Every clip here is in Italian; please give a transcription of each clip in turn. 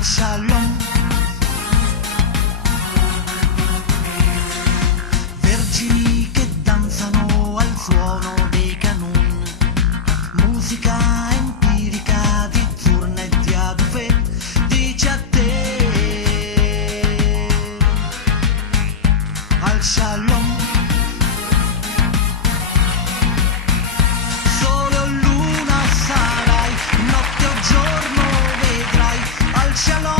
al shalom. Vergini che danzano al suono dei canon, musica empirica di Zurna e di Adufe, dice a te al shalom. Sole o luna sarai, notte o giorno vedrai al shalom.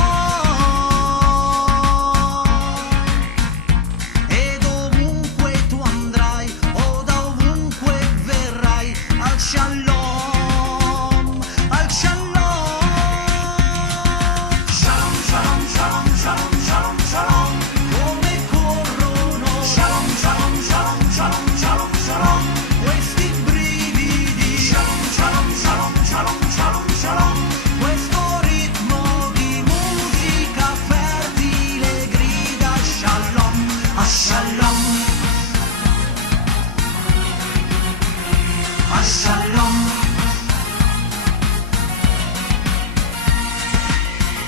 Ed ovunque tu andrai o da ovunque verrai al shalom, al shalom. Shalom, shalom, shalom, shalom, shalom, shalom. Come corrono shalom, shalom, shalom, shalom, shalom, shalom. Questi brividi shalom, shalom, shalom, shalom, shalom, shalom. Questo ritmo di musica fertile grida shalom, a shalom, a shalom.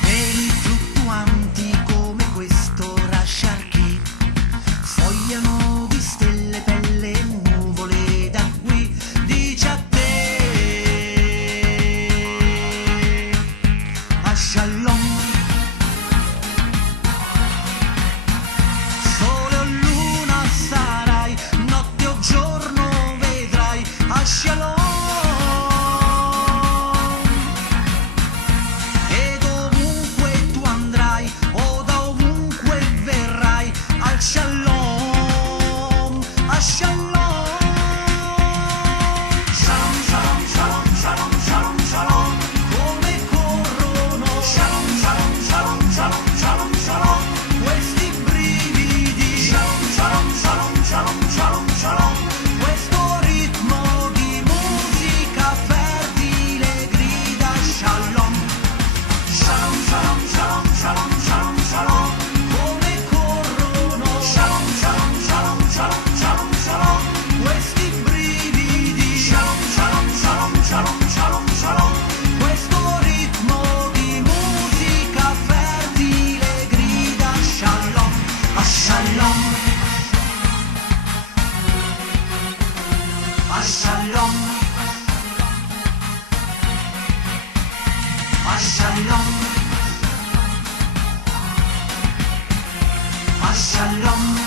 Veli fluttuanti come questo rasciarchi fogliano di stelle, pelle e nuvole da qui, dice a te a shalom. Sole o luna sarai, notte o giorno vedrai a shalom. Ed ovunque tu andrai o da ovunque verrai al shalom, a shalom. Shalom, shalom, shalom, shalom, shalom, shalom. Come corrono shalom, shalom, shalom, shalom, shalom, shalom. Questi brividi shalom, shalom, shalom, shalom, shalom, shalom. Questo ritmo di musica fertile grida shalom. Shalom, shalom, shalom, shalom, shalom, shalom. Come corrono shalom, shalom, shalom, shalom, shalom, shalom. Questi brividi shalom, shalom, shalom, shalom, shalom, shalom. Questo ritmo di musica fertile grida shalom, a shalom, a shalom, a shalom, a shalom,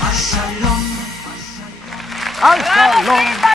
a shalom. Al shalom.